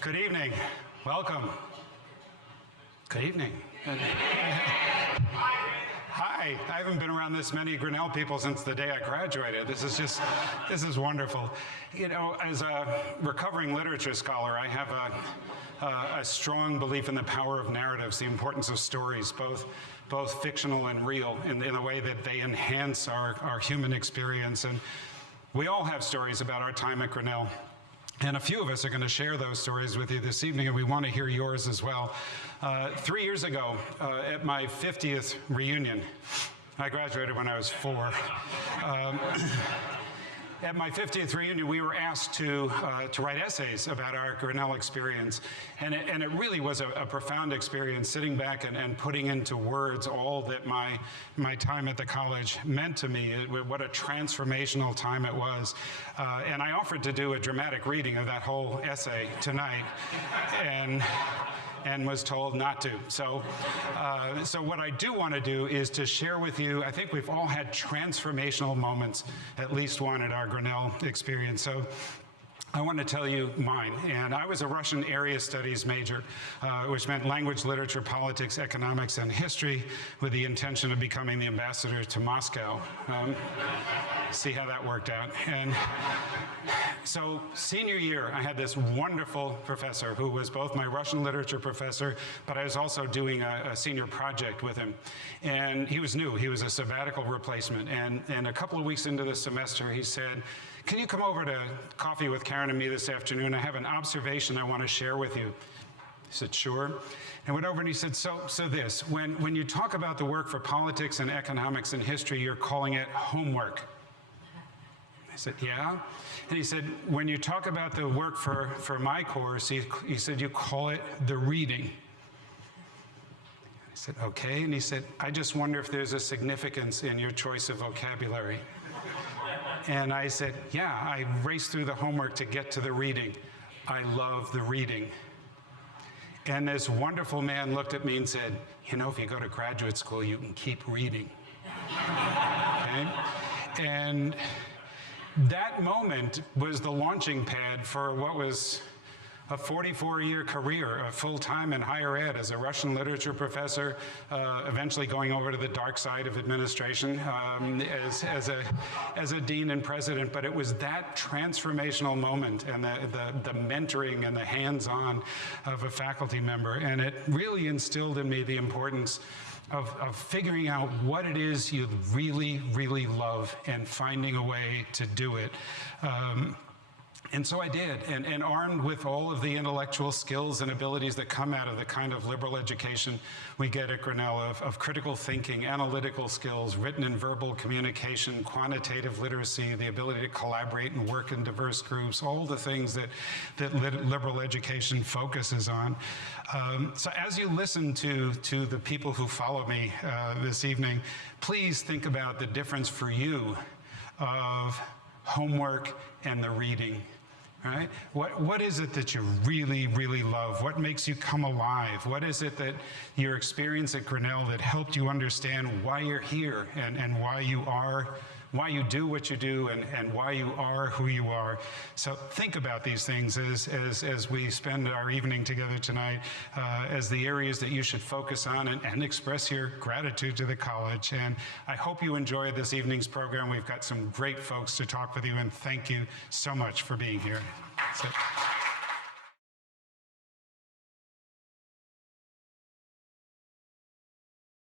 Good evening. Welcome. Good evening. Hi. I haven't been around this many Grinnell people since the day I graduated. This is wonderful. You know, as a recovering literature scholar, I have a strong belief in the power of narratives, the importance of stories, both fictional and real, in the way that they enhance our human experience. And we all have stories about our time at Grinnell. And a few of us are going to share those stories with you this evening, and we want to hear yours as well. 3 years ago, at my 50th reunion, I graduated when I was 4. At my 50th reunion, we were asked to write essays about our Grinnell experience. And it really was a profound experience, sitting back and putting into words all that my time at the college meant to me. What a transformational time it was. And I offered to do a dramatic reading of that whole essay tonight, and was told not to. So what I do want to do is to share with you, I think we've all had transformational moments, at least one at our Grinnell experience. So I want to tell you mine. And I was a Russian area studies major, which meant language, literature, politics, economics, and history, with the intention of becoming the ambassador to Moscow. See how that worked out. And so senior year, I had this wonderful professor who was both my Russian literature professor, but I was also doing a senior project with him. And he was new. He was a sabbatical replacement. And a couple of weeks into the semester, he said, "Can you come over to coffee with Karen and me this afternoon? I have an observation I want to share with you." I said, "Sure." And went over and he said, so this, when you talk about the work for politics and economics and history, you're calling it homework. I said, "Yeah." And he said, "When you talk about the work for my course," he said, "you call it the reading." I said, "Okay." And he said, "I just wonder if there's a significance in your choice of vocabulary." And I said, "Yeah, I raced through the homework to get to the reading. I love the reading." And this wonderful man looked at me and said, "You know, if you go to graduate school, you can keep reading." Okay? And that moment was the launching pad for what was a 44-year career, full-time in higher ed as a Russian literature professor, eventually going over to the dark side of administration as a dean and president. But it was that transformational moment and the mentoring and the hands-on of a faculty member. And it really instilled in me the importance of figuring out what it is you really, really love and finding a way to do it. And so I did, and armed with all of the intellectual skills and abilities that come out of the kind of liberal education we get at Grinnell, of critical thinking, analytical skills, written and verbal communication, quantitative literacy, the ability to collaborate and work in diverse groups, all the things that liberal education focuses on. So as you listen to the people who follow me this evening, please think about the difference for you of homework and the reading. Right? What is it that you really, really love? What makes you come alive? What is it that your experience at Grinnell that helped you understand why you're here and why you do what you do and why you are who you are? So think about these things as we spend our evening together tonight, as the areas that you should focus on and express your gratitude to the college. And I hope you enjoyed this evening's program. We've got some great folks to talk with you, and thank you so much for being here. So.